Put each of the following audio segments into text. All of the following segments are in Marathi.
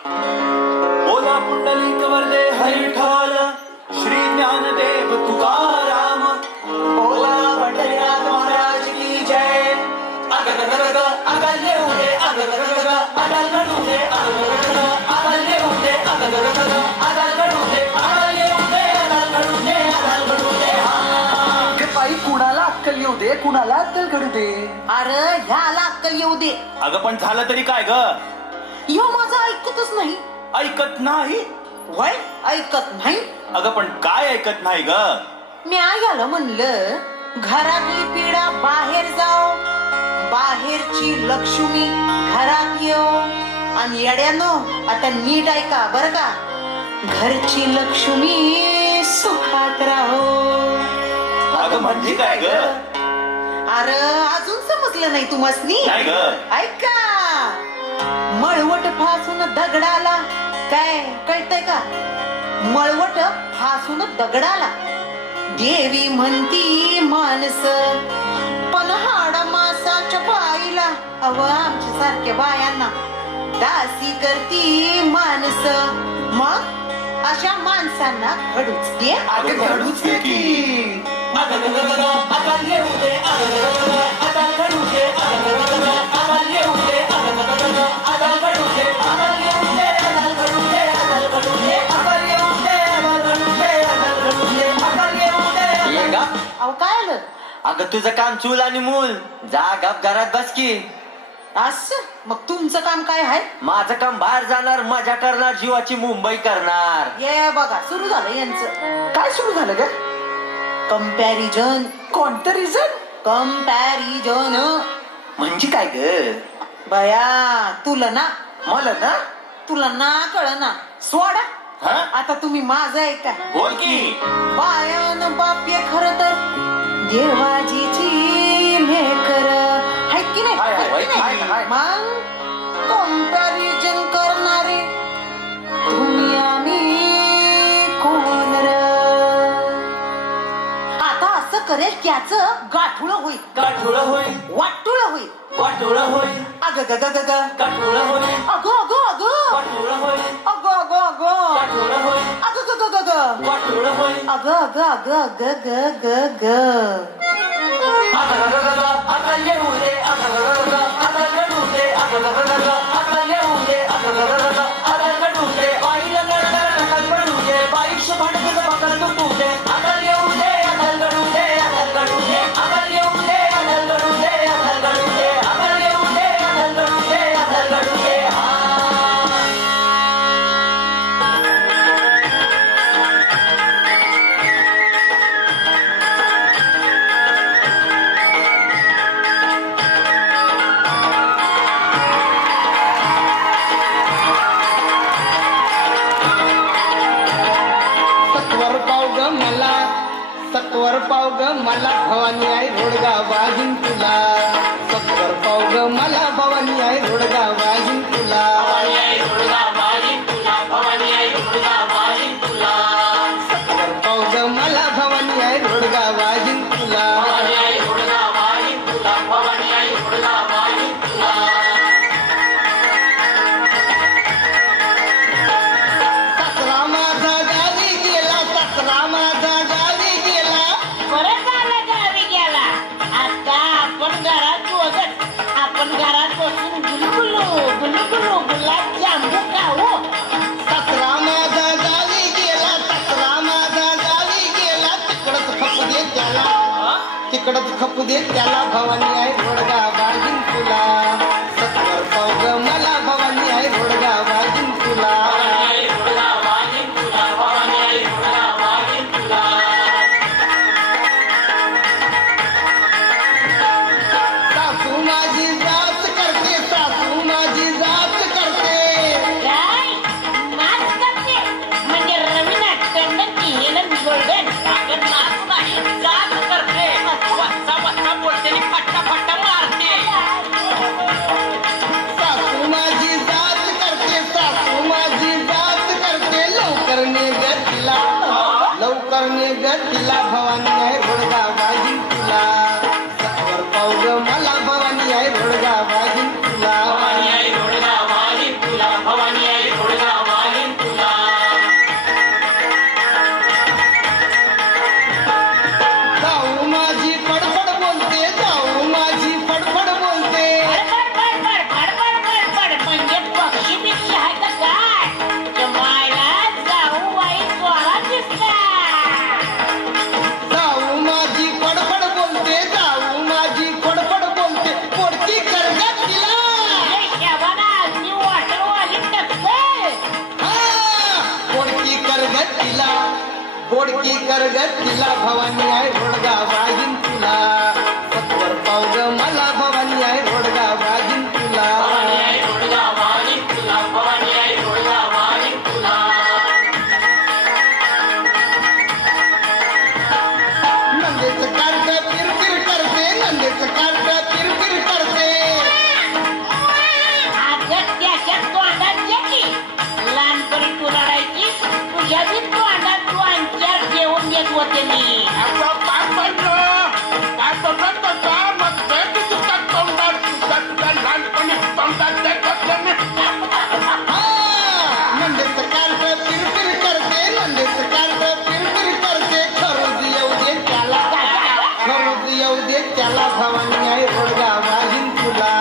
बोला पुंडलिक वरदे हरिठल श्री ज्ञानदेव तुकाराम बोला पंढरीनाथ महाराज की जय. अगगगगग अगल्ले उदे अगगगगग अगलगड उदे अगगगगग अगल्ले उदे अगगगगग अगलगड उदे अगल्ले उदे अगलगड उदे अगलगड उदे. हे बाई कुणाला अक्कल येऊ दे कुणाला अक्कल घडू दे. अरे ह्याला अक्कल येऊ दे. अगं पण झालं तरी काय ग? ह्यो माझं ऐकतच नाही. ऐकत नाही? वय ऐकत नाही. अगं पण काय ऐकत नाही ग? म्या याला म्हणलं घरातली पिढा बाहेर जाओ, बाहेरची लक्ष्मी घरात येऊ. आणि येड्यानो आता नीट ऐका बर का, घरची लक्ष्मी सुखात राहो. अगं म्हणजे काय ग? अरे अजून समजलं नाही तुम्हासनी? काय ग? ऐका, मळवट फासून दगडाला, काय कळतंय का? मळवट फासून दगडाला देवी म्हणती माणस, पण हाड मासाच्या बाईला अव आमच्या सारख्या बायांना दासी करती माणस. मग अशा माणसांना घडूच दे. अगं घडूच दे की. अगगगगग अगल्ले उदे अगगगगग अगलगड उदे अगगगगग अगल्ले उदे अगगगगग अगलगड उदे अगल्ले उदे अगलगड उदे अगलगड उदे अगल्ले उदे अगलगड उदे अगलगड उदे अगल्ले उदे. ये गा अहो काय आलं? अगं तुझं काम चूल आणि मूल, जा गप घरात बस की. असं मग तुमचं काम काय आहे? माझं काम बाहेर जाणार, मजा करणार, जीवाची मुंबई करणार. ये बघा सुरू झालं यांचं काय सुरू झालं ग? कंपॅरिझन. कोणतं रिझन? कंपॅरिझन. म्हणजे काय ग? बया तुलना. मला ना तुला ना कळ ना सोडा. हा? आता तुम्ही माझं ऐका. बोल की. बायान बाप्य खर तर देवाजीची लेकर हाय की नाही? हाय, हाय, हाय की हाय, नाही? हाय. मग कंपॅरिझन करणारे तुम्ही आम्ही कोण र? आता असं करेल त्याच गाठुळ होईल, गाठोड होईल वाटुळ होईल. वाटोळ होईल अग ग ग ग ग. गाठोड होईल अगो अगो अगो. वाटोळ होईल अगो अगो अगो. गाठोड होईल अग ग ग ग ग. वाटोळ होईल अग अग अग अग ग ग ग. अगगगगग अगल्ले उदे अगगगगग अगलगड उदे अगगगगग अगल्ले उदे अगगगगग अगलगड उदे बाईला गडगड अगलगड उदे बाईचं भांडकं बकल तुटुदे अगल्ले उदे अगलगड उदे अगलगड उदे अगल्ले उदे अगलगड उदे अगलगड उदे अगल्ले उदे अगलगड उदे अगलगड उदे. सत्वर पाव ग मला, सत्वर पाव ग मला, भवानी आई रोडगा वाजून तुला. सत्वर पाव ग मला, भवानी आई रोडगा वाजून तुला. सत्वर पाव ग मला, भवानी आई रोडगा वाजून तुला. सासरा माझा गावी गेला, सासरा माझा गावी गेला. परत आला गावी गेला. आता आपण घरात बसत, आपण घरात बसून गुलगुलू गुलगुलू गुलाब जांबू खाऊ. सासरा माझा गावी गेला, सासरा माझा गावी गेला. तिकडच खपू दे त्याला, तिकडच खपू दे त्याला, भवानी आहे रोडगा वाजून तुला. सत्वर पाव ग मला, भवानी आहे रोडगा वाजून तुला. सासू माझी जाच करते, सासू माझी जाच करते. काय नाच करते म्हणजे रवीनाथ टंडन केलेलं गोल्डन अगं नाच नाही जाच करते. वत्ता वत्ता बोलते आणि फट्टा फट्टा मारते. सासू माझी जाच करते, सासू माझी जाच करते. लवकर ने गतीला, लवकर ने गतीला, भवानी आहे रोडगा वाजून तुला. सत्वर पाव ग मला, भवानी आहे रोडगा वाजून तुला. भवानी आई रोडगा वाजून तुला. भवानी आई रोडगा बोडकी कर ग तिला भवानी आहे रोडगा वागीन तुला सत्वर पाव ग मला भवानी आहे रोडगा वागीन तुला नंदेचं कार्ट पिरपिर करते नंदेचं कार्ट पिरपिर करते अगं त्याच्यात तोंडात घे की लहानपणी तू रडायची तुझ्या बी तोंडात तू अंचार घेऊन येत होते मी हा नंदेचं कार्ट पिरपिर करते नंदेचं कार्ट पिरपिर करते खरोज येऊ दे त्याला खरोज येऊ दे त्याला भवानी आहे रोडगा वागीन तुला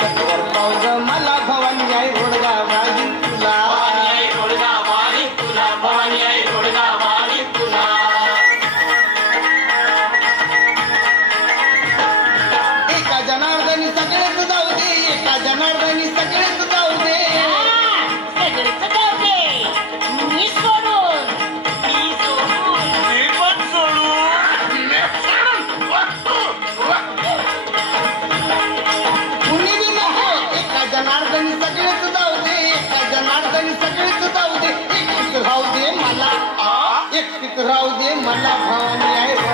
सत्वर पाव ग मला भवानी आहे रोडगा वागीन तुला एका जनार्दनी सगळेच जाऊ दे एका जनार्दनी सगळेच जाऊ दे सगळीच जाऊ दे मी सोडून कुणी बी नको एका जनार्दनी सगळेच जाऊ दे एका जनार्दनी सगळेच जाऊ दे एकटीच राहू दे मला एकटीच राहू दे मला भवानी आहे